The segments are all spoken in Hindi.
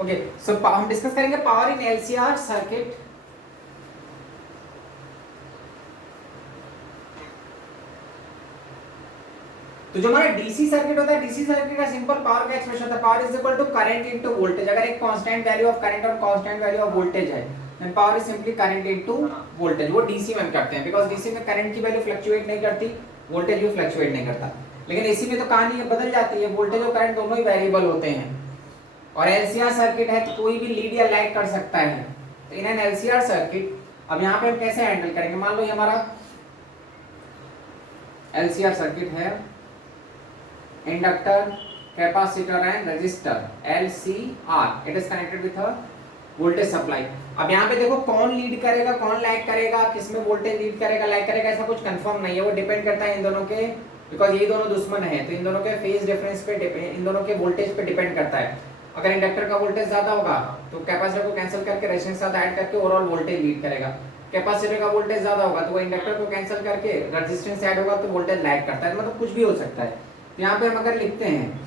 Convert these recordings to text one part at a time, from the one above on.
ओके सो हम डिस्कस करेंगे पावर इन एलसीआर सर्किट। तो जो हमारा डीसी सर्किट होता है, डीसी सर्किट का सिंपल पावर का एक्सप्रेशन होता है power is equal to current into voltage. अगर एक कांस्टेंट वैल्यू ऑफ करंट और कांस्टेंट वैल्यू ऑफ वोल्टेज है then power is simply current into voltage. वो डीसी में करते हैं बिकॉज़ डीसी में करंट की वैल्यू फ्लक्चुएट नहीं करती, वोल्टेज भी फ्लक्चुएट नहीं करता। लेकिन एसी में तो कहानी बदल जाती है, वोल्टेज और करंट दोनों ही वेरिएबल होते हैं। और एलसीआर सर्किट है तो कोई भी लीड या लैग कर सकता है। तो इन एन एलसीआर सर्किट अब यहाँ पे हम कैसे हैंडल करेंगे, मान लो ये हमारा एलसीआर सर्किट है, inductor, capacitor and resistor LCR, it is connected with a voltage supply. अब यहाँ पे देखो कौन लीड करेगा कौन लैग करेगा, किसमें वोल्टेज लीड करेगा लैग करेगा ऐसा कुछ कंफर्म नहीं है, वो डिपेंड करता है इन दोनों के, बिकॉज ये दोनों दुश्मन है तो इन दोनों के फेज डिफरेंस पे, इन दोनों के वोल्टेज पे डिपेंड करता है। अगर इंडक्टर का वोल्टेज ज्यादा होगा तो कैपेसिटर को कैंसिल करके रेजिस्टेंस साथ ऐड करके ओवरऑल वोल्टेज लीड करेगा। कैपेसिटर का वोल्टेज ज्यादा होगा तो वो इंडक्टर को कैंसिल करके रेजिस्टेंस ऐड होगा तो वोल्टेज लैग करता है, मतलब कुछ भी हो सकता है। तो यहाँ पे हम अगर लिखते हैं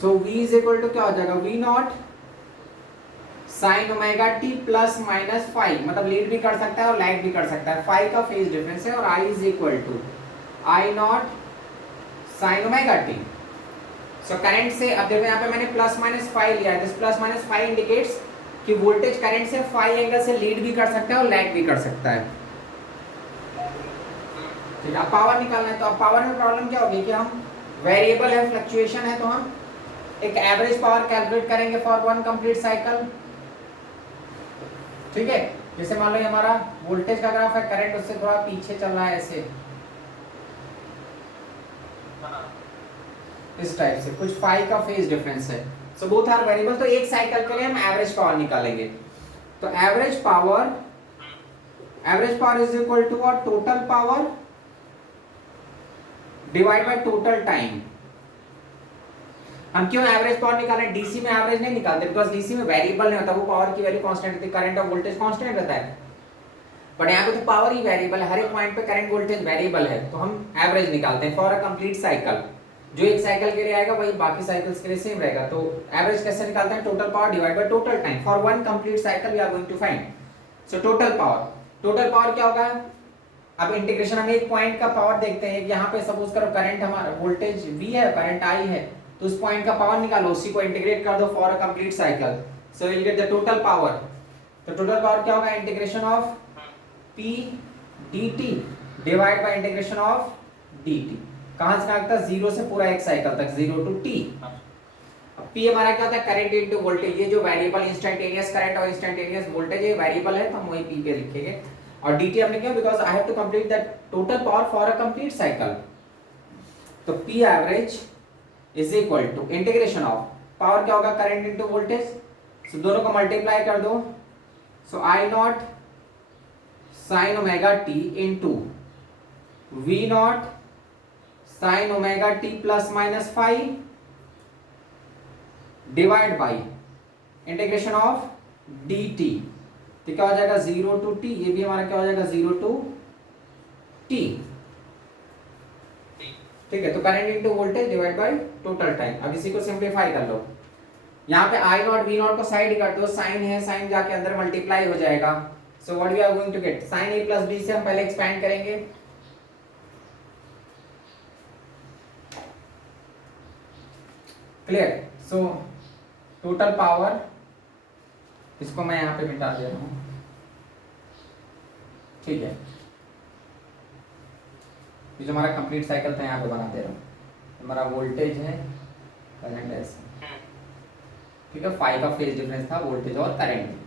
सो V इज इक्वल टू क्या हो जाएगा, V not sine omega T plus minus five, मतलब लीड भी कर सकता है और लैग भी कर सकता है, फाइव का फेज डिफरेंस है। और I is equal to I naught sine omega T. So current से अब देखो यहाँ पे मैंने प्लस माइनस फाइव लिया है, this plus minus five indicates कि वोल्टेज करंट से फाइव एंगल से लीड भी कर सकता है और लैग भी कर सकता है। ठीक है, अब पावर निकालना है। तो अब पावर में प्रॉब्लम क्या होगी कि हम वेरिएबल है, फ्लक्चुएशन है, तो हम एक एवरेज पावर कैलकुलेट करेंगे फॉर वन कंप्लीट साइकिल। ठीक है, जैसे मान लो ये हमारा वोल्टेज का ग्राफ है, करंट उससे थोड़ा पीछे चल रहा है ऐसे इस टाइप से, कुछ फाइव का फेज डिफरेंस है। सो बोथ आर वेरिएबल, तो एक साइकिल के लिए हम एवरेज पावर निकालेंगे। तो average power is equal to और total power divide by total time. हम क्यों एवरेज पावर निकालें, डीसी में एवरेज नहीं निकालते बिकॉज डीसी में वेरिएबल नहीं होता, वो पावर की वैल्यू कांस्टेंट रहती है, करंट और वोल्टेज कांस्टेंट रहता है। बट यहाँ पे तो पावर ही वेरिएबल है, हर एक पॉइंट पे करंट वोल्टेज वेरिएबल है, तो हम एवरेज निकालते हैं फॉर अ कंप्लीट साइकिल। जो एक साइकिल के लिए आएगा वही बाकी साइकिल्स के लिए सेम रहेगा। तो एवरेज कैसे निकालते हैं, total power divide by total time. For one complete cycle we are going to find so total power क्या होगा। अब इंटीग्रेशन हम एक पॉइंट का पावर देखते हैं, यहाँ पे सपोज करो करंट हमारा वोल्टेज V है, करंट I है, तो उस पॉइंट का पावर निकालो, उसी को इंटीग्रेट कर दो for a complete cycle, so you will get the total power. तो टोटल पावर क्या होगा, integration of P dt divide by integration of dt। कहां से कहां तक, जीरो से पूरा एक साइकिल तक, जीरो टू t। अब P हमारा क्या होता है, करंट इनटू वोल्टेज, ये जो वेरिएबल इंस्टेंटेनियस करंट और इंस्टेंटेनियस वोल्टेज ये वेरिएबल है तो हम वही P पे लिखेंगे। और dt हमने किया because I have to complete the total power for a complete cycle. तो P average is equal to integration of power क्या होगा, करंट इनटू वोल्टेज, सो दोनों को मल्टीप्लाई कर दो, so I naught sine omega T into V naught sine omega T plus minus five divide by integration of D T. तो क्या हो जाएगा, जीरो टू टी, ये भी हमारा क्या हो जाएगा, जीरो टू टी। ठीक है, तो current into voltage divide by total time. अब इसी को सिंपलीफाई कर लो, यहाँ पे आई नॉट वी नॉट को साइड कर दो, साइन है, साइन जाके अंदर मल्टीप्लाई हो जाएगा। So what we are going to get, sine A plus B से हम पहले एक्सपैंड करेंगे, क्लियर। सो टोटल पावर, इसको मैं यहाँ पे मिटा दे रहा हूँ, ठीक है, ये जो हमारा कंप्लीट साइकिल था यहाँ पे बना दे रहा हूँ। हमारा वोल्टेज है, करंट ऐसे, ठीक है, फाइव का फेज डिफरेंस था वोल्टेज और करंट।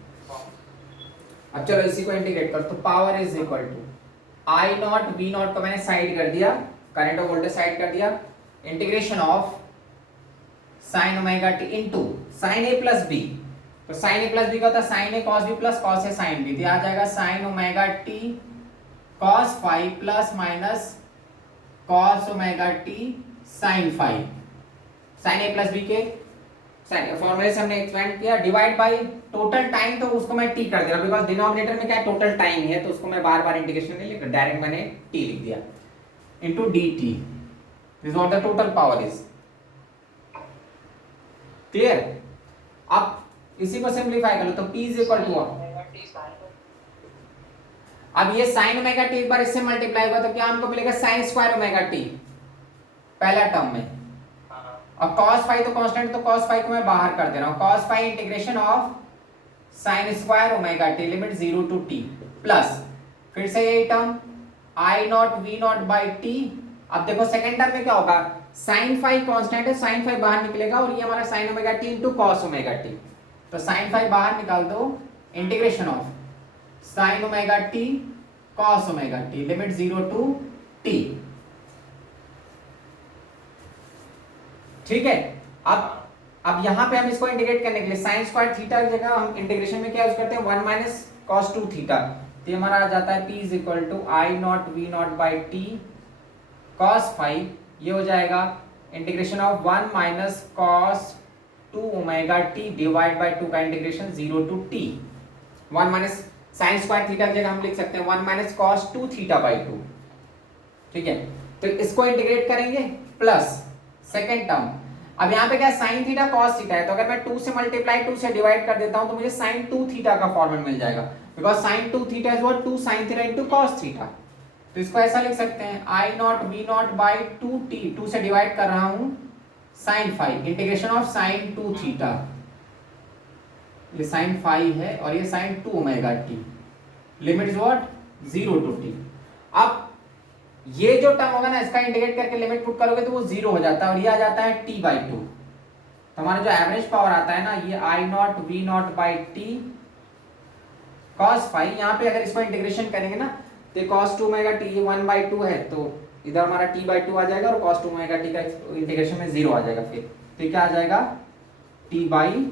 अब चलो इसी को इंटीग्रेट कर, तो power is equal to I not V naught को मैंने साइड कर दिया, करंट और वोल्टेज साइड कर दिया, integration of sine omega T into sine A plus B. तो साइन ए प्लस बी का होता है sine A cos B plus cos A sine B, तो आ जाएगा sine omega T cos five plus minus cos omega T sine five. Sine A plus B के फॉर्मूले से हमने एक्सपेंड किया, डिवाइड बाय टोटल टाइम, तो उसको मैं टी कर दे रहा हूं बिकॉज़ डिनोमिनेटर में क्या है, टोटल टाइम ही है, तो उसको मैं बार बार इंटीग्रेशन नहीं लिख रहा, डायरेक्ट मैंने टी लिख दिया into dt। This what the total power is, clear. अब इसी को सिंप्लीफाई कर लो तो p इज इक्वल टू, अब ये साइन ओमेगा टी एक बार इससे मल्टीप्लाई होगा तो क्या हमको मिलेगा साइन स्क्वायर ओमेगा टी पहला टर्म में, और cos फाई तो कांस्टेंट, तो cos फाई को मैं बाहर कर दे रहा हूं, cos phi integration of sine square omega T limit 0 to t plus फिर से यही term I not V not by t. अब देखो सेकंड टर्म में क्या होगा, साइन फाई कांस्टेंट है, साइन फाई बाहर निकलेगा और ये हमारा sine omega T into cos omega t, तो साइन फाई बाहर निकाल दो, integration of sine omega T cos omega T limit 0 to t। ठीक है, अब यहां पे हम इसको इंटीग्रेट करने के लिए साइन स्क्वायर थीटा की जगह हम इंटीग्रेशन में क्या यूज करते हैं 1 माइनस कॉस 2 थीटा, तो ये हमारा आ जाता है p is equal to I not V not by T cos phi, ये हो जाएगा integration of 1 minus cos 2 omega t divide by 2 का integration 0 to t। 1 minus sine square theta की जगह हम लिख सकते हैं 1 माइनस कॉस 2 थीटा बाई 2। ठीक है, तो इसको इंटीग्रेट करेंगे प्लस सेकेंड टर्म, अब यहाँ पे क्या साइन थीटा कॉस थीटा है, तो अगर मैं 2 से मल्टीप्लाई 2 से डिवाइड कर देता हूं तो मुझे साइन 2 थीटा का फॉर्मेट मिल जाएगा, because sine 2 theta is what 2 sine theta into cos theta. तो इसको ऐसा लिख सकते हैं I not V not by 2t, 2 से डिवाइड कर रहा हूं sine phi integration of sine 2 theta, ये साइन फाई है और ये sine 2 omega T limit is what 0 to t। अब ये जो टर्म होगा ना इसका इंटीग्रेट करके लिमिट पुट करोगे तो वो 0 हो जाता है और ये आ जाता है t बाई 2, तो हमारा जो एवरेज पावर आता है ना ये I not V not by T cos phi, यहाँ पे अगर इसको इंटीग्रेशन करेंगे ना तो कॉस 2 ओमेगा टी 1 बाई 2 है, तो इधर हमारा t बाई 2 आ जाएगा और cos 2 ओमेगा टी का इंटीग्रेशन में 0 आ जाएगा, फिर तो क्या आ जाएगा t बाई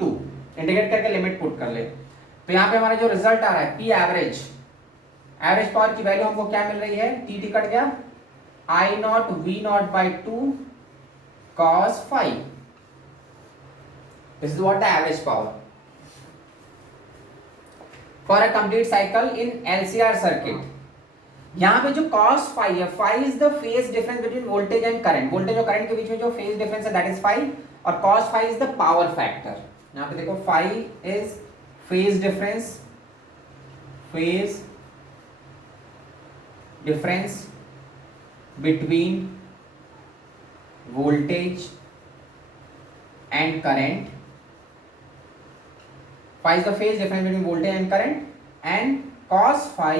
2, इंटीग्रेट करके लिमिट पुट कर ले, तो यहाँ पे हमारा जो रिजल्ट आ रहा है p एवरेज, एवरेज पावर की वैल्यू हमको क्या मिल रही है, टी कट गया I not V not by 2 cos phi, this is what the average power for a complete cycle in LCR circuit. यहां पे जो cos फाई है, phi is the phase difference between voltage and current, voltage और करंट के बीच में जो फेज डिफरेंस है दैट इज फाई, और cos phi is the power factor. यहां पे देखो phi is phase difference, phase difference between voltage and current, phi is the phase difference between voltage and current, and cos phi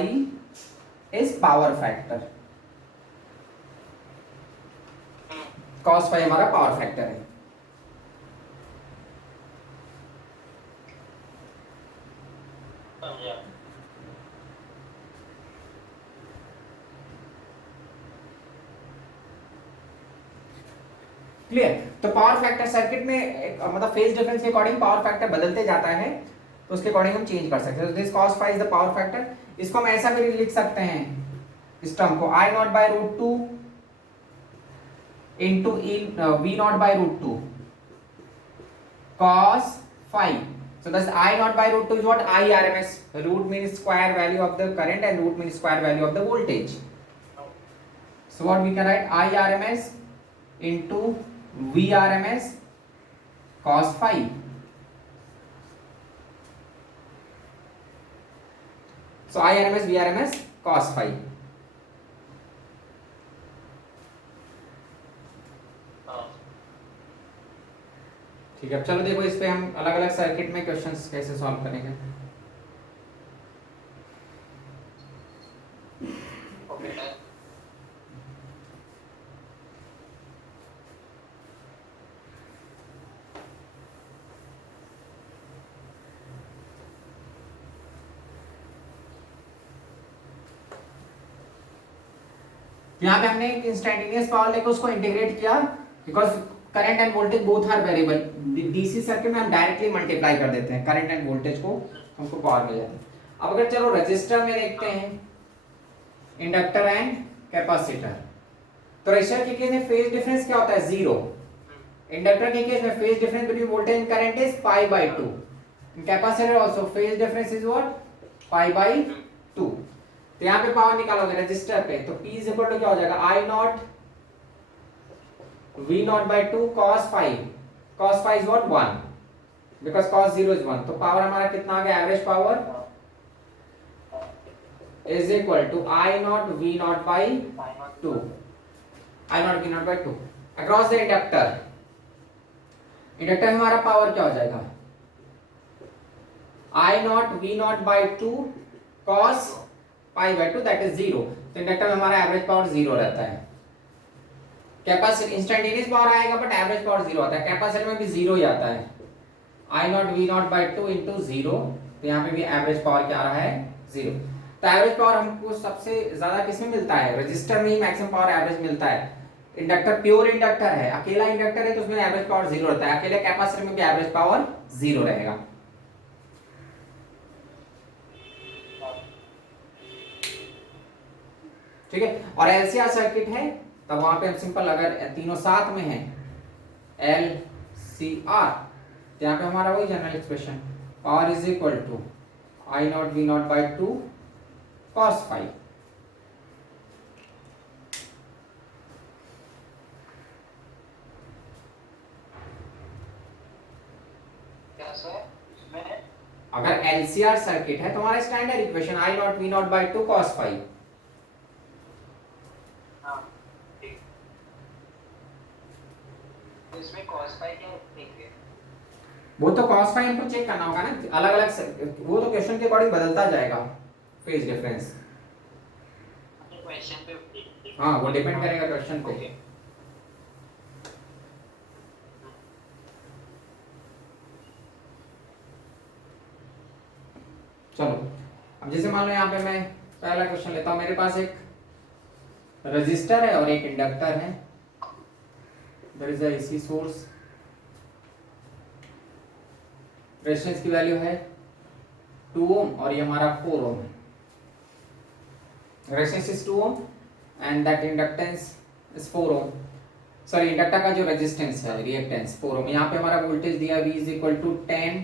is power factor, cos phi हमारा पावर फैक्टर है। क्लियर, तो पावर फैक्टर सर्किट में मतलब फेज डिफरेंस के अकॉर्डिंग पावर फैक्टर बदलते जाता है, तो उसके अकॉर्डिंग हम चेंज कर सकते हैं। This cos phi is the power factor, इसको हम ऐसा भी लिख सकते हैं इस टर्म को I naught by root 2 into V not by root 2 cos phi, so thus I naught by root 2 is what IRMS, root means square value of the current and root means square value of the voltage, so what we can write IRMS into VRMS cos phi, so IRMS VRMS cos phi। ठीक है, अब चलो देखो इस पे हम अलग अलग सर्किट में क्वेश्चंस कैसे सॉल्व करेंगे। यहाँ पे हमने एक इंस्टेंटेनियस पावर लेकर उसको इंटीग्रेट किया, because current and voltage both are variable, DC circuit में हम डायरेक्टली मल्टीप्लाई कर देते हैं करंट एंड वोल्टेज को, हमको पावर मिल जाती है। अब अगर चलो रजिस्टर में देखते हैं इंडक्टर एंड कैपेसिटर, तो रजिस्टर के केस में फेज डिफरेंस क्या होता है 0, इंडक्टर के केस में phase difference between voltage and current is pi by 2, in capacitor also phase difference is what pi by 2। तो यहाँ पे पावर निकालोगे रजिस्टर पे, तो P इज इक्वल टू क्या हो जाएगा I not V not by 2 cos phi, cos phi is what 1, because cos 0 is 1, तो पावर हमारा कितना आ गया, average power is equal to I not V not by 2, I not V not by 2 across the inductor. Inductor में हमारा पावर क्या हो जाएगा, I not V not by 2 cos pi by 2 that is 0। तो इंडक्टर में हमारा एवरेज पावर 0 रहता है। कैपेसिटर इंस्टेंटेनियस पावर आएगा बट एवरेज पावर 0 आता है, कैपेसिटर में भी 0 ही आता है, I not V not by 2 into 0, तो यहाँ पे भी एवरेज पावर क्या आ रहा है, 0। तो एवरेज पावर हमको सबसे ज्यादा किसमें मिलता है, रजिस्टर में ही मैक्सिमम पावर एवरेज मिलता है। इंडक्टर प्योर इंडक्टर है, अकेला इंडक्टर है तो उसमें एवरेज पावर 0 रहता है, अकेले कैपेसिटर में भी एवरेज पावर 0 रहेगा। ठीक है, और एलसीआर सर्किट है तब वहां पे हम सिंपल, अगर तीनों साथ में है एल सी आर, तो यहाँ पे हमारा वही general expression power is equal to I not V not by 2 cos phi. अगर एलसीआर सर्किट है तो हमारा standard equation I not V not by 2 cos phi. इसमें cos phi क्या है? वो तो cos फाइव हमको चेक करना होगा ना, अलग अलग वो तो क्वेश्चन के अकॉर्डिंग बदलता जाएगा फेज डिफरेंस। क्वेश्चन पे हाँ वो डिपेंड करेगा क्वेश्चन पे। चलो अब जैसे मान लो यहाँ पे मैं पहला क्वेश्चन लेता हूँ, मेरे पास एक रजिस्टर है और एक इंडक्टर है, there is a AC source, resistance की वैल्यू है 2 ओम और ये हमारा 4 ओम है, resistance is 2 ohm and that inductance is 4 ohm, sorry inductor का जो रेजिस्टेंस है रिएक्टेंस 4 ओम। यहाँ पे हमारा वोल्टेज दिया V is equal to 10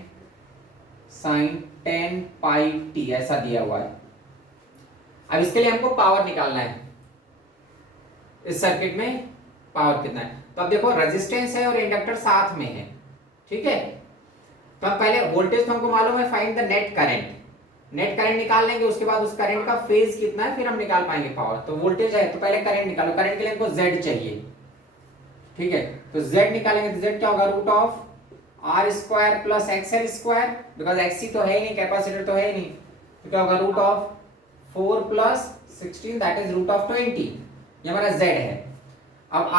sine 10 pi t ऐसा दिया हुआ है। अब इसके लिए हमको पावर निकालना है, इस सर्किट में पावर कितना है। तो अब देखो रेजिस्टेंस है और इंडक्टर साथ में है, ठीक है, तो अब पहले वोल्टेज तो हमको मालूम है, find the net current, net current निकाल लेंगे, उसके बाद उस करंट का फेज कितना है फिर हम निकाल पाएंगे पावर। तो वोल्टेज है तो पहले करंट निकालो, करंट के लिए हमको Z चाहिए, ठीक है, तो Z निकालेंगे तो Z क्या होगा, root of R square plus XL square, because XC तो है ही नहीं, कैपेसिटर तो है ही नहीं, तो क्या होगा root of 4 plus 16 that is root of 20, ये हमारा Z है। अब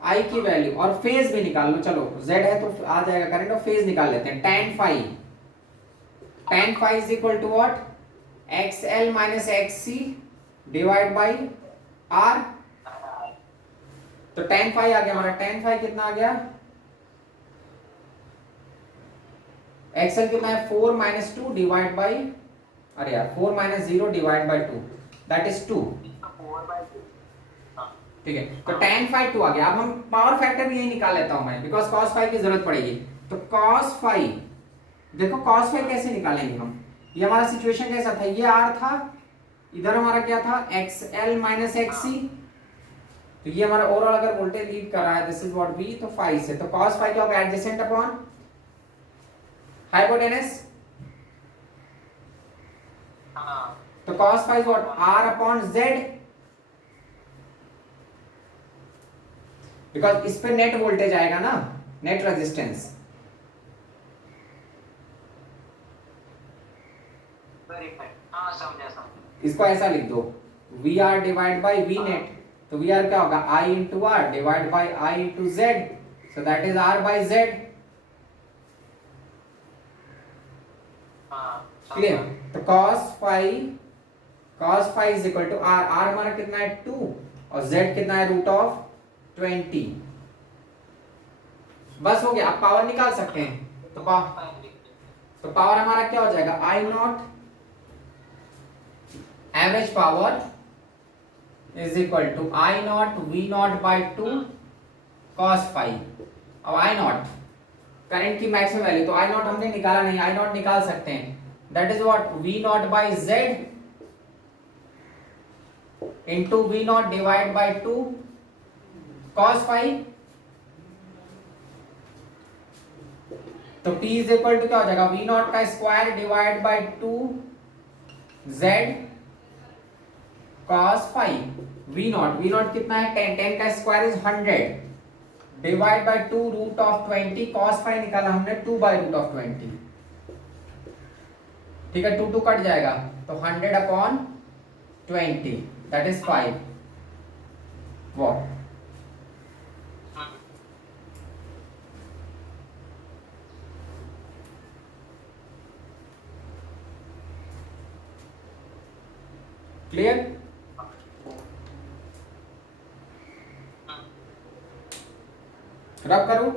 I की वैल्यू और फेज भी निकाल लो, चलो Z है तो आ जाएगा करंट, और फेज निकाल लेते हैं, tan phi is equal to what, XL minus XC divide by R, तो tan phi आ गया हमारा, tan phi कितना आ गया, XL कितना है 4 माइनस 2 डिवाइड बाई, अरे यार 4 minus 0 divide by 2 that is 2, ठीक है, तो tan phi 2 आ गया। अब हम पावर फैक्टर भी यही निकाल लेता हूं मैं, बिकॉज cos phi की जरूरत पड़ेगी। तो cos phi, देखो cos phi कैसे निकालेंगे हम, ये हमारा सिचुएशन कैसा था, ये R था, इधर हमारा क्या था XL माइनस XC, तो ये हमारा ओवरऑल अगर वोल्टेज लीड कर रहा है दिस इज व्हाट V, तो phi से, तो cos phi क्या होगा, एडजेसेंट अपॉन हाइपोटेनस, तो cos phi is what R upon Z, because इस पे नेट वोल्टेज आएगा ना, नेट रेजिस्टेंस, इसको ऐसा लिख दो V R divide by V net, तो वी आर क्या होगा I into R divide by I into Z, so that is R by Z, clear. तो cos phi is equal to R, R हमारा कितना है 2 और z कितना है रूट ऑफ 20, बस हो गया। आप पावर निकाल सकते हैं, तो पावर हमारा क्या हो जाएगा, I naught average power is equal to I not V not by 2 cos phi। अब आई नॉट करंट की मैक्सिमम वैल्यू, तो आई नॉट हमने निकाला नहीं, आई नॉट निकाल सकते हैं, that is what V not by Z into V not divide by 2 cos phi, तो P इज इक्वल टू क्या हो जाएगा, V नॉट का square divide by 2 Z cos phi. V not कितना है 10, 10 का स्क्वायर is 100 divide by 2 root of 20, cos phi निकाला हमने 2 बाई रूट ऑफ 20। ठीक है, 2 कट जाएगा तो 100 upon 20 that is 5 what. Clear? रब करूं?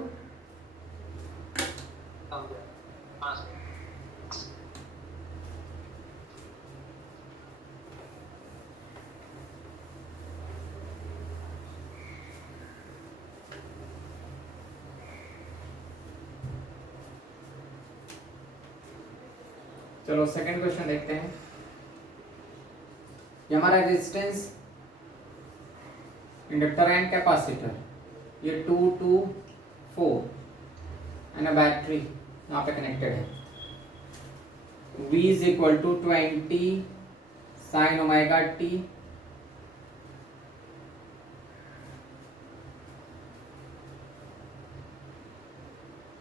चलो सेकंड क्वेश्चन देखते हैं। ये हमारा रेजिस्टेंस, इंडक्टर एंड कैपेसिटर, ये 2 2 4 एंड अ बैटरी यहाँ पे कनेक्टेड है। V is equal to 20 sine omega T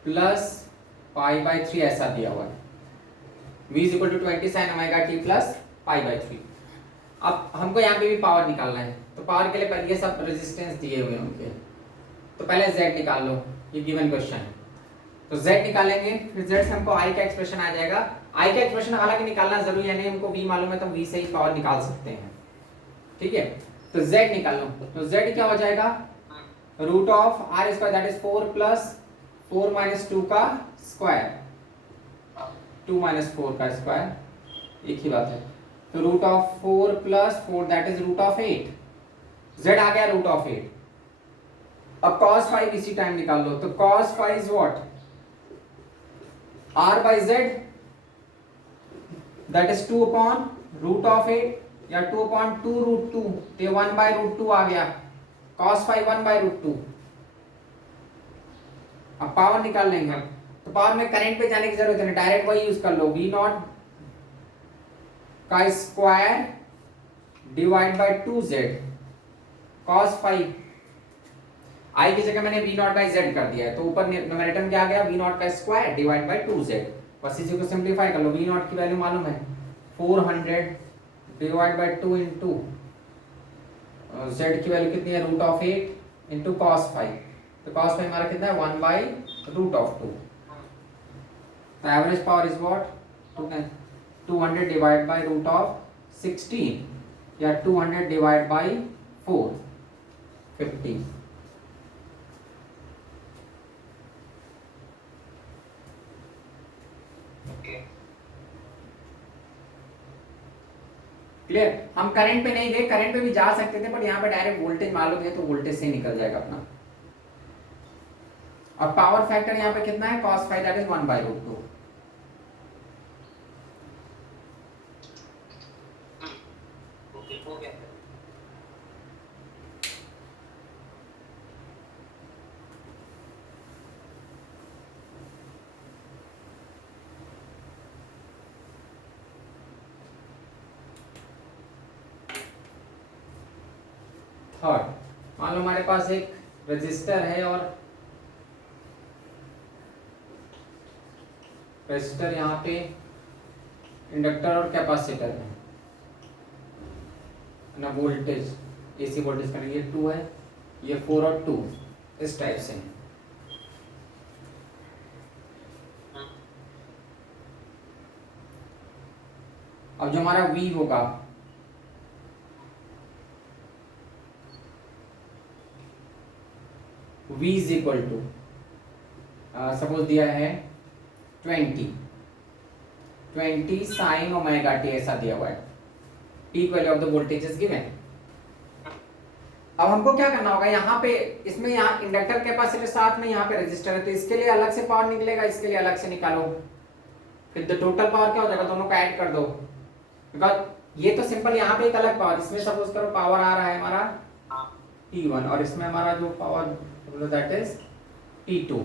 plus pi by 3 ऐसा दिया हुआ है। V is equal to 20 sine omega T plus pi by 3। अब हमको यहाँ पे भी पावर निकालना है, तो पावर के लिए पहले ये सब रेजिस्टेंस दिए हुए हैं उनके, तो पहले Z निकाल लो, ये गिवन क्वेश्चन है। तो Z निकालेंगे, फिर Z से हमको I का एक्सप्रेशन आ जाएगा। I का एक्सप्रेशन हालांकि निकालना जरूरी है नहीं, हमको V मालूम है तो V से ही पावर निकाल सकते हैं। ठीक है, तो Z निकाल लो, तो Z क्या हो जाएगा, root of R square that is 4 plus 4 minus 2 का स्क्वायर, 2 माइनस 4 का स्क्वायर एक ही बात है। तो root of 4 plus 4 that is root of 8, Z आ गया रूट ऑफ 8। अब cos 5 इसी टाइम निकाल लो, तो cos 5 is what, R by Z that is 2 upon root of 8 या 2 अपॉन 2 रूट 2, तो 1 बाई रूट 2 आ गया, cos 5 1 बाई रूट 2। अब पावर निकाल लेंगे, तो पावर में करंट पे जाने की जरूरत नहीं, डायरेक्ट वही यूज कर लो, V नॉट का square divide by 2Z cos 5, I की जगह मैंने V नॉट बाई Z कर दिया है, तो ऊपर न्यूमरेटर में क्या आ गया, V नॉट का स्क्वायर डिवाइड बाई 2Z। बस इसी को सिंप्लीफाई कर लो, V नॉट की वैल्यू मालूम है 400 डिवाइड बाई 2 इंटू Z की वैल्यू कितनी है, रूट ऑफ 8 इंटू cos 5, तो cos 5 हमारा कितना है 1 बाई रूट ऑफ 2। तो average power is what, 200 divide by root of 16 या 200 डिवाइड बाई 4 50। क्लियर? हम करंट पे नहीं गए, करंट पे भी जा सकते थे, बट यहाँ पे डायरेक्ट वोल्टेज मालूम है तो वोल्टेज से निकल जाएगा अपना। अब पावर फैक्टर यहाँ पे कितना है, cos 5 that is 1 by root 2। Third, मान लो हमारे पास एक रजिस्टर है और रजिस्टर यहाँ पे इंडक्टर और कैपेसिटर है ना, वोल्टेज एसी वोल्टेज का, ये 2 है, ये 4 और 2 इस टाइप से है। अब जो हमारा V होगा, V is equal to suppose दिया है 20 साइन ओमेगा टी ऐसा दिया हुआ है, peak value of the voltage is given. अब हमको क्या करना होगा, यहाँ पे इसमें यहाँ इंडक्टर कैपेसिटर साथ में यहाँ पे रेजिस्टर है, तो इसके लिए अलग से पावर निकलेगा, इसके लिए अलग से निकालो, फिर द टोटल पावर क्या हो जाएगा, दोनों को ऐड कर दो। बिकॉज ये तो सिंपल यहाँ पे एक अलग पावर, इसमें सपोज करो पावर आ रहा है हमारा T1 और इसमें हमारा जो पावर दैट इज T2।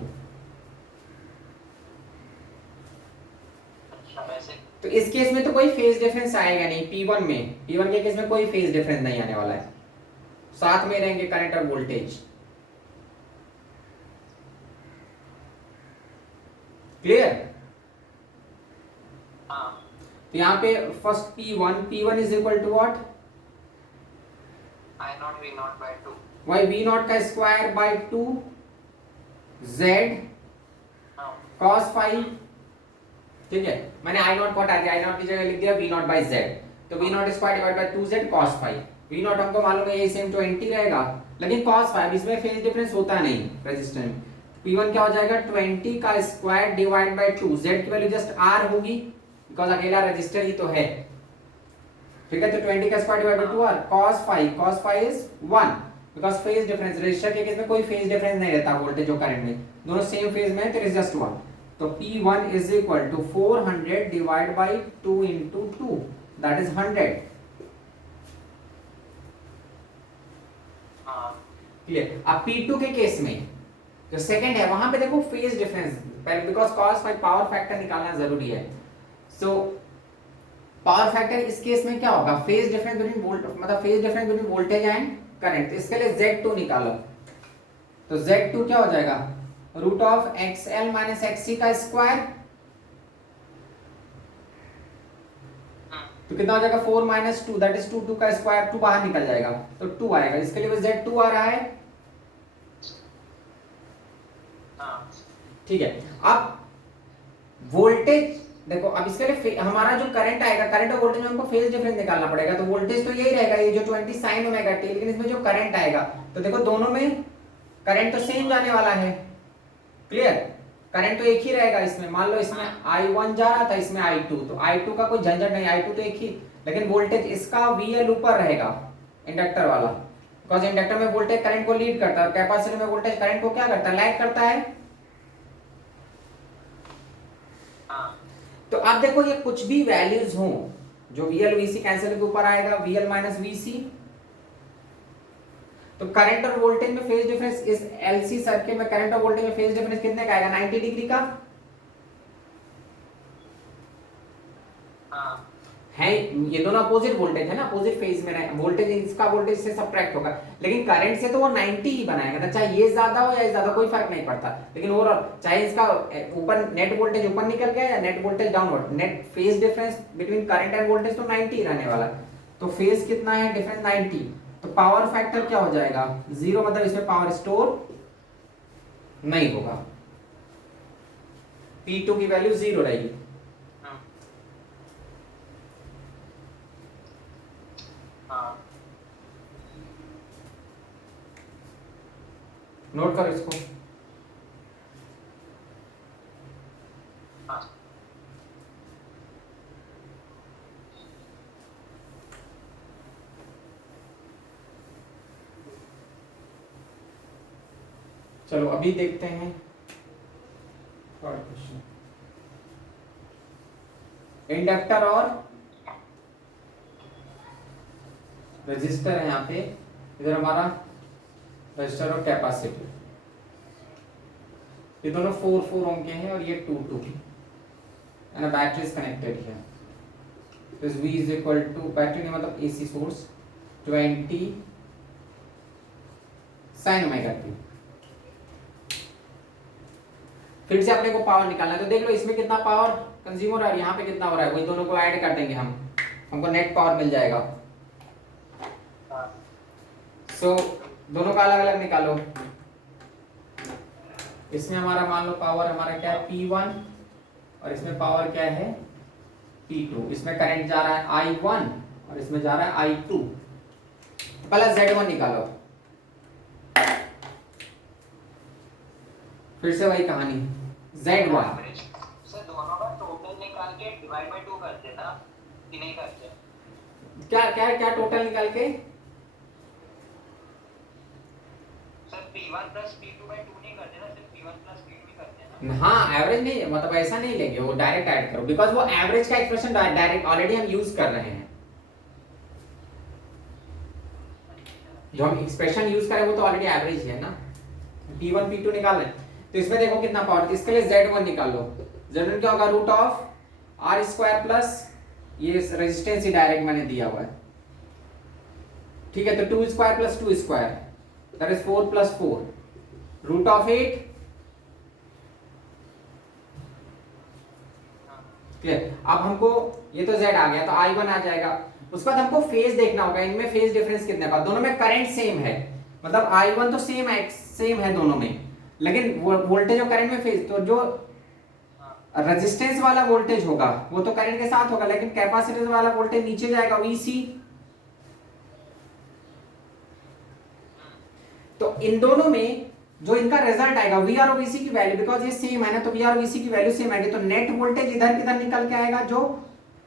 तो इस केस में तो कोई फेज डिफरेंस आएगा नहीं, P1 के केस में कोई फेज डिफरेंस नहीं आने वाला है, साथ में रहेंगे करंट और वोल्टेज। क्लियर? तो यहाँ पे first P1 is equal to what? I not V not by 2. वही V0 का square by 2 Z cos phi. ठीक है, मैंने I0 को हटा दिया, I0 की जगह लिख दिया V0 बाय Z, तो V0 square divide by 2Z cos phi. V0 हमको मालूम है ये सेम 20 रहेगा, लेकिन cos फाई इसमें फेज डिफरेंस होता नहीं रेजिस्टेंस में। P1 क्या हो जाएगा 20 का स्क्वायर डिवाइड बाय 2, Z की वैल्यू जस्ट R होगी बिकॉज अकेला रजिस्टर ही तो है। ठीक है, तो 20 का square divide by 2R cos phi is 1 because phase difference resistor के केस में कोई फेज डिफरेंस नहीं रहता वोल्टेज और करंट में, दोनों सेम फेज में है तो इट इज जस्ट 1। तो P1 is equal to 400 divide by 2 into 2 that is 100। Clear? अब P2 के केस में जो सेकंड है वहां पे देखो फेज डिफरेंस पहले, because cos phi power factor निकालना जरूरी है। सो पावर फैक्टर इस केस में क्या होगा, phase difference between voltage and current. इसके लिए Z2 निकालो, तो Z2 क्या हो जाएगा root of XL minus XC का स्क्वायर, तो कितना हो जाएगा 4 माइनस 2 दैट इज 2 का स्क्वायर, 2 बाहर निकल जाएगा तो 2 आएगा। इसके लिए Z2 आ रहा है। ठीक है, अब वोल्टेज देखो, अब इसके लिए हमारा जो करंट आएगा, करंट और वोल्टेज में हमको फेज डिफरेंस निकालना पड़ेगा, तो वोल्टेज तो यही रहेगा ये जो 20 sin ओमेगा t, लेकिन इसमें जो करंट आएगा तो देखो दोनों में करंट तो सेम जाने वाला है। क्लियर? करंट तो एक ही रहेगा इसमें, मान लो इसमें I1 जा रहा था, इसमें I2, तो I2 का कोई झंझट नहीं, I2 तो एक ही, लेकिन वोल्टेज इसका VL ऊपर रहेगा इंडक्टर वाला, बिकॉज इंडक्टर में वोल्टेज करंट को लीड करता है, कैपेसिटर में वोल्टेज करंट को क्या करता है, लैग करता है। तो आप देखो ये कुछ भी वैल्यूज हो, जो VL VC कैंसिल के ऊपर आएगा, VL माइनस VC, तो करंट और वोल्टेज में फेज डिफरेंस इस LC सर्किट में करंट और वोल्टेज में फेज डिफरेंस कितने का आएगा, 90 डिग्री का है। ये दोनों अपोजिट वोल्टेज है ना, अपोजिट फेज में वोल्टेज इसका वोल्टेज से सब्ट्रैक्ट होगा, लेकिन करंट से तो वो 90 ही बनाएगा ना, चाहे ये ज्यादा हो या ये ज्यादा कोई फर्क नहीं पड़ता, लेकिन ओवरऑल चाहे इसका ऊपर नेट वोल्टेज ऊपर निकल गया या net voltage downward, net phase difference between current and voltage तो 90 रहने वाला। तो फेज कितना है डिफरेंस 90, तो पावर फैक्टर क्या हो जाएगा 0, मतलब इसमें पावर स्टोर नहीं होगा, P2 की वैल्यू 0 रहेगी। नोट करो इसको। चलो अभी देखते हैं थर्ड क्वेश्चन। इंडक्टर और रजिस्टर है यहाँ पे, इधर हमारा रजिस्टर और कैपेसिटर, ये दोनों 4 ओम के हैं और ये 2 एंड बैटरी इज कनेक्टेड है। तो V is equal to battery नहीं मतलब AC source 20 sin omega t। फिर से अपने को पावर निकालना है, तो देख लो इसमें कितना पावर कंज्यूम हो रहा है, यहाँ पे कितना हो रहा है, वही दोनों को ऐड कर देंगे हमको नेट पावर मिल जाएगा। सो दोनों का अलग अलग निकालो। इसमें हमारा मान लो पावर हमारा क्या है P1 और इसमें पावर क्या है P2। इसमें करंट जा रहा है I1 और इसमें जा रहा है I2। पहले Z1 निकालो, फिर से वही कहानी Z1। सर दोनों का टोटल निकाल के डिवाइड बाय 2 करते ना कि नहीं करते? क्या क्या क्या टोटल निकाल के sir P1 plus P2 bye 2 नहीं करते ना, सिर्फ P1 प्लस P2 ही करते हैं ना। हाँ एवरेज नहीं, मतलब ऐसा नहीं लेंगे, वो डायरेक्ट ऐड करो, बिकॉज वो एवरेज का एक्सप्रेशन डायरेक्ट ऑलरेडी हम यूज कर रहे हैं। जो हम एक्सप्रेशन यूज करें वो तो ऑलरेडी एवरेज है ना। P1 P2 निकाल लें, तो इसमें देखो कितना पावर, इसके लिए Z1 निकाल लो। Z1 क्या होगा root of R square plus ये रेजिस्टेंस ही डायरेक्ट मैंने दिया हुआ है, ठीक है। तो 2 square plus 2 square that is 4 plus 4 root of 8, clear. अब हमको ये तो z आ गया, तो I1 आ जाएगा। उसके बाद हमको फेज देखना होगा, इनमें फेज डिफरेंस कितने का, दोनों में करंट सेम है, मतलब I1 तो सेम है दोनों में, लेकिन वोल्टेज और करंट में फेज, तो जो रेजिस्टेंस वाला वोल्टेज होगा वो तो करंट के साथ होगा, लेकिन कैपेसिटेंस वाला वोल्टेज नीचे जाएगा, VC। तो इन दोनों में जो इनका रिजल्ट आएगा VR और VC की वैल्यू, बिकॉज ये सेम है ना, तो VR और VC की वैल्यू सेम आएगी, तो नेट वोल्टेज इधर किधर निकल के आएगा, जो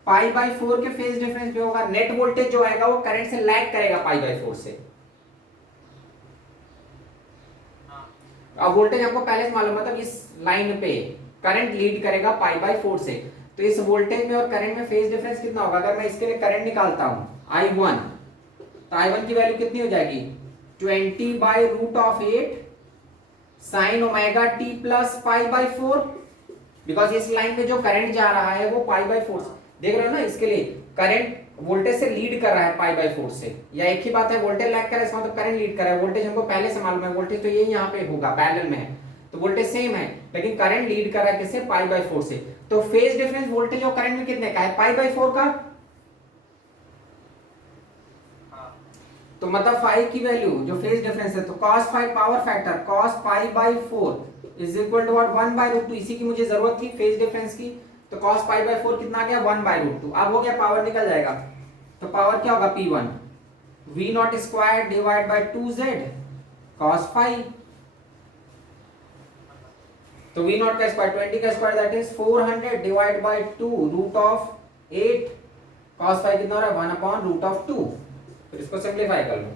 पाई बाई 4 के फेज डिफरेंस पे होगा, नेट वोल्टेज जो आएगा वो करंट से लैग करेगा पाई बाई 4 से। अब वोल्टेज आपको पहले से मालूम, मतलब इस लाइन पे करंट लीड करेगा पाई बाई 4 से, तो इस वोल्टेज में और करंट में फेज डिफरेंस कितना होगा, अगर मैं इसके लिए करंट निकालता हूं I1, तो I1 की वैल्यू कितनी हो जाएगी, 20 by root of 8 sine omega T plus pi by 4, because इस लाइन पे जो करंट जा रहा है वो पाई बाई 4 देख रहे हो ना, इसके लिए करंट वोल्टेज से लीड कर रहा है पाई बाई 4 से, या एक ही बात है, वोल्टेज लैग कर रहा है, इसका मतलब करंट लीड कर रहा है, वोल्टेज हमको पहले से मालूम है, वोल्टेज तो ये यहाँ पे होगा, पैरेलल में है, तो वोल्टेज सेम है, लेकिन करंट लीड कर रहा है किससे, पाई बाई 4 से। तो फेज डिफरेंस वोल्टेज और करंट में कितने का है, पाई बाई 4 का, तो मतलब फाई की वैल्यू जो फेज डिफरेंस है, तो cos phi power factor cos pi by 4 is equal to what 1 by root 2, इसी की मुझे जरूरत थी फेज डिफरेंस की, तो cos पाई बाई 4 कितना आ गया, 1 बाई रूट 2। अब हो गया, पावर निकल जाएगा, तो पावर क्या होगा, P1 V not square divide by 2Z cos phi, तो V नॉट का स्क्वायर 20 का square that is 400 divide by 2 root of 8 cos phi कितना हो रहा है, 1 अपॉन रूट ऑफ 2। फिर इसको सिंप्लीफाई कर लो,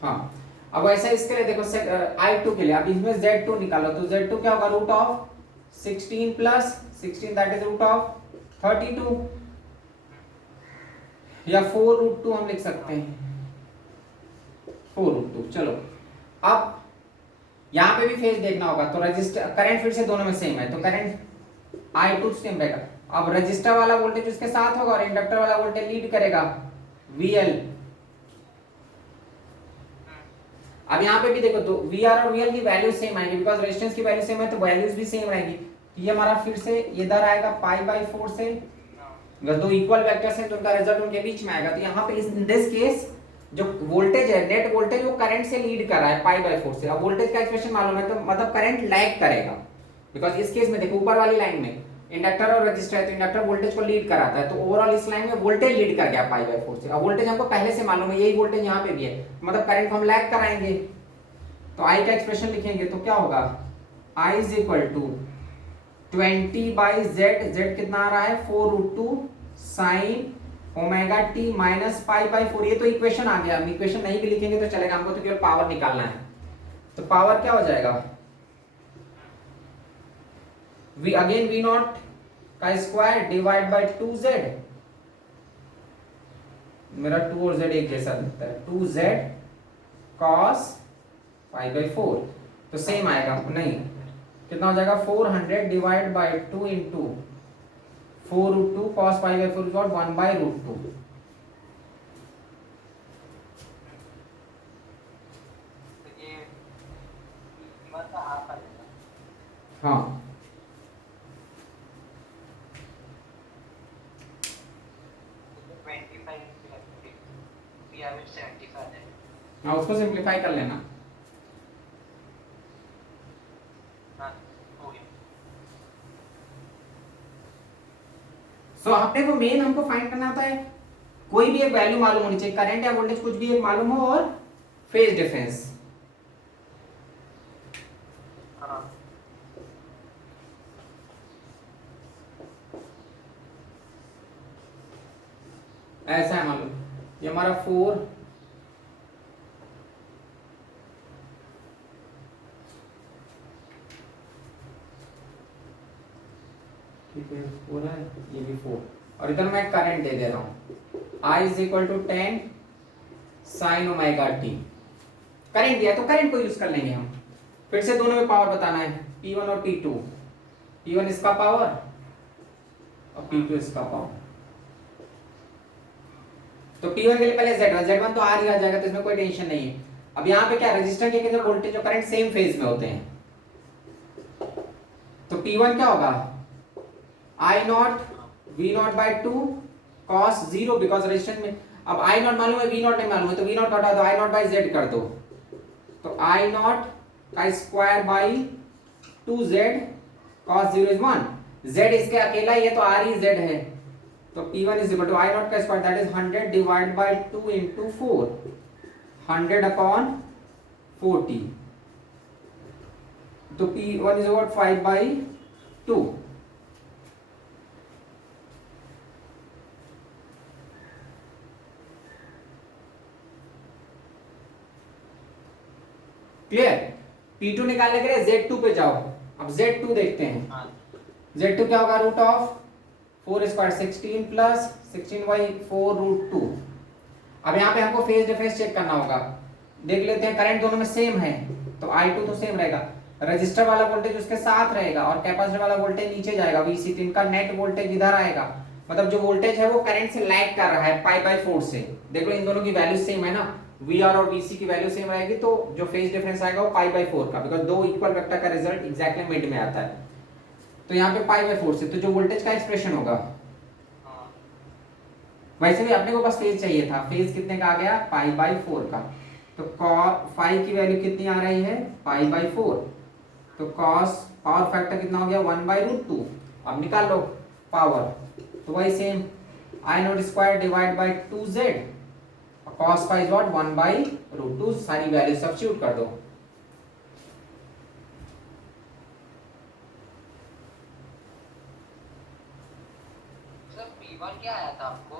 हाँ। अब ऐसा इसके लिए देखो, I2 के लिए, अब इसमें Z2 निकालो, तो Z2 क्या होगा, root of 16 plus 16 that is root of 32, या 4 रूट 2 हम लिख सकते हैं, 4 रूट 2। चलो अब यहां पे भी फेज देखना होगा, तो रजिस्टर करंट फिर से दोनों में सेम है, तो करंट I2 सेम रहेगा। अब रजिस्टर वाला वोल्टेज उसके साथ होगा और इंडक्टर वाला वोल्टेज लीड करेगा, VL। अब यहाँ पे भी देखो, तो VR और VL की वैल्यू सेम आएगी, बिकॉज रेजिस्टेंस की वैल्यू सेम है, तो वैल्यूज भी सेम रहेगी। ये हमारा फिर से इधर आएगा पाई बाई 4 से, अगर दो इक्वल वेक्टर्स हैं तो उनका रिजल्ट उनके बीच में आएगा, तो यहाँ पे इन दिस केस जो वोल्टेज है, नेट वोल्टेज, वो करंट से लीड कर रहा है पाई बाई 4 से। अब वोल्टेज का एक्सप्रेशन मालूम है, तो मतलब करंट लैग करेगा, बिकॉज इस केस में देखो ऊपर वाली लाइन में इंडक्टर और रजिस्टर है, तो इंडक्टर वोल्टेज को लीड कराता है, तो ओवरऑल इस लाइन में वोल्टेज लीड कर गया पाई बाई 4 से। अब वोल्टेज हमको पहले से मालूम है, यही वोल्टेज यहाँ पे भी है, मतलब करंट हम लैग कराएंगे, तो I का एक्सप्रेशन लिखेंगे तो क्या होगा, I is equal to 20 by Z कितना आ रहा है, 4 root 2 sine omega t minus pi by 4। ये तो इक्वेशन आ गया, हम इक्वेशन नहीं भी लिखेंगे तो चलेगा, हमको तो केवल पावर निकालना है। तो पावर क्या हो जाएगा, V नॉट का स्क्वायर डिवाइड बाई 2Z, मेरा 2 और Z एक जैसा दिखता है, 2Z cos पाई बाई 4, तो सेम आएगा, नहीं कितना हो जाएगा, 400 divide by 2 into 4 root 2 cos pi by 4 is what 1 by root 2। हाँ हाँ, उसको सिंप्लीफाई कर लेना। सो अपने को मेन हमको फाइंड करना होता है, कोई भी एक वैल्यू मालूम होनी चाहिए, करंट या वोल्टेज कुछ भी एक मालूम हो, और फेज डिफरेंस। ऐसा है मालूम, ये हमारा 4 ठीक है, 4 है, ये भी 4, और इधर मैं करंट दे दे रहा हूं, I is equal to 10 sine omega t. Current दिया है तो करंट को यूज कर लेंगे हम। फिर से दोनों में पावर बताना है, P1 और P2। P1 इसका पावर और P2 इसका पावर। तो P1 के लिए पहले Z1 तो R ही आ जाएगा, तो इसमें कोई टेंशन नहीं है। अब यहाँ पे क्या, रेजिस्टर के अंदर वोल्टेज और करंट सेम फेज में होते हैं, तो P1 क्या होगा, I not V not by 2 cos 0, because resistance में अब I नॉट मालूम है, V नॉट नहीं मालूम है, तो V नॉट हटा दो, I नॉट बाई Z कर दो, तो I नॉट का square by 2Z cos 0 is 1। Z इसके अकेला ही है तो R ही Z है, तो P1 is equal to I naught का square that is 100 divide by 2 into 4, 100 upon 40, तो P1 is about 5 by 2। Clear. P2 निकालने के लिए Z2 पे जाओ। अब Z2 देखते हैं। हाँ Z2 क्या होगा, root of 4 square 16 plus 16 by 4 root 2। अब यहाँ पे हमको फेज डिफरेंस चेक करना होगा, देख लेते हैं। करंट दोनों में सेम है तो I2 तो सेम रहेगा, रजिस्टर वाला वोल्टेज उसके साथ रहेगा और कैपेसिटर वाला वोल्टेज नीचे जाएगा, VC, तो इनका नेट वोल्टेज इधर आएगा। मतलब जो वोल्टेज है वो करंट से लैग कर रहा है पाई बाई 4 से। देखो इन दोनों की वैल्यू सेम है ना, VR और VC की वैल्यू सेम रहेगी, तो जो फेज डिफरेंस आएगा वो पाई बाई 4 का, बिकॉज दो इक्वल वेक्टर का रिजल्ट एग्जैक्टली मिड में आता है। तो यहाँ पे पाई बाई 4 से, तो जो वोल्टेज का एक्सप्रेशन होगा, हाँ वैसे भी अपने को बस फेज चाहिए था, फेज कितने का आ गया, पाई बाई 4 का। तो फाई की वैल्यू कितनी आ रही है, पाई बाई 4, तो कॉस पावर फैक्टर कितना हो गया, 1 बाई रूट 2। अब निकाल लो पावर, तो वही same I not square divide by 2Z, cos phi is what, 1 by root 2। सारी वैल्यू सब्स्टिट्यूट कर दो, सर P1 क्या आया था आपको?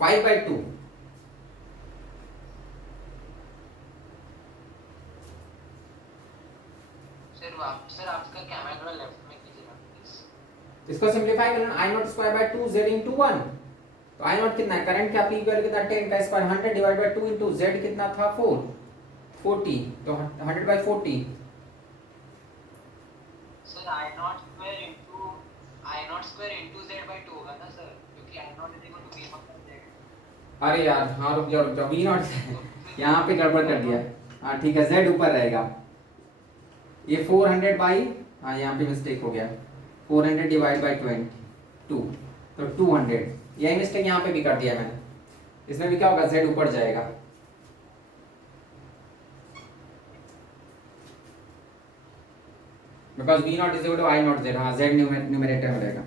5 by 2। सर आपका कैमरा थोड़ा लेफ्ट में कीजिएगा प्लीज। इसको सिंपलीफाई करना, I not square by 2Z into 1, तो I नॉट कितना है, करंट क्या, P वैल्यू कितना, 10 का square 100 divide by 2 into Z कितना था 4, 40, तो 100 by 40। Sir I not square into Z by 2 होगा ना सर, क्योंकि I not is equal to V not by Z। अरे यार हाँ रुक जाओ, V नॉट यहाँ पे गड़बड़ कर दिया। हाँ ठीक है, Z ऊपर रहेगा, ये 400 बाई, हाँ यहाँ पे मिस्टेक हो गया, 400 डिवाइड बाई 22, तो 200, यही मिस्टेक यहाँ पे भी कर दिया मैंने। इसमें भी क्या होगा, Z ऊपर जाएगा, because V not is equal to I not Z, हाँ Z न्यूमरेटर में रहेगा।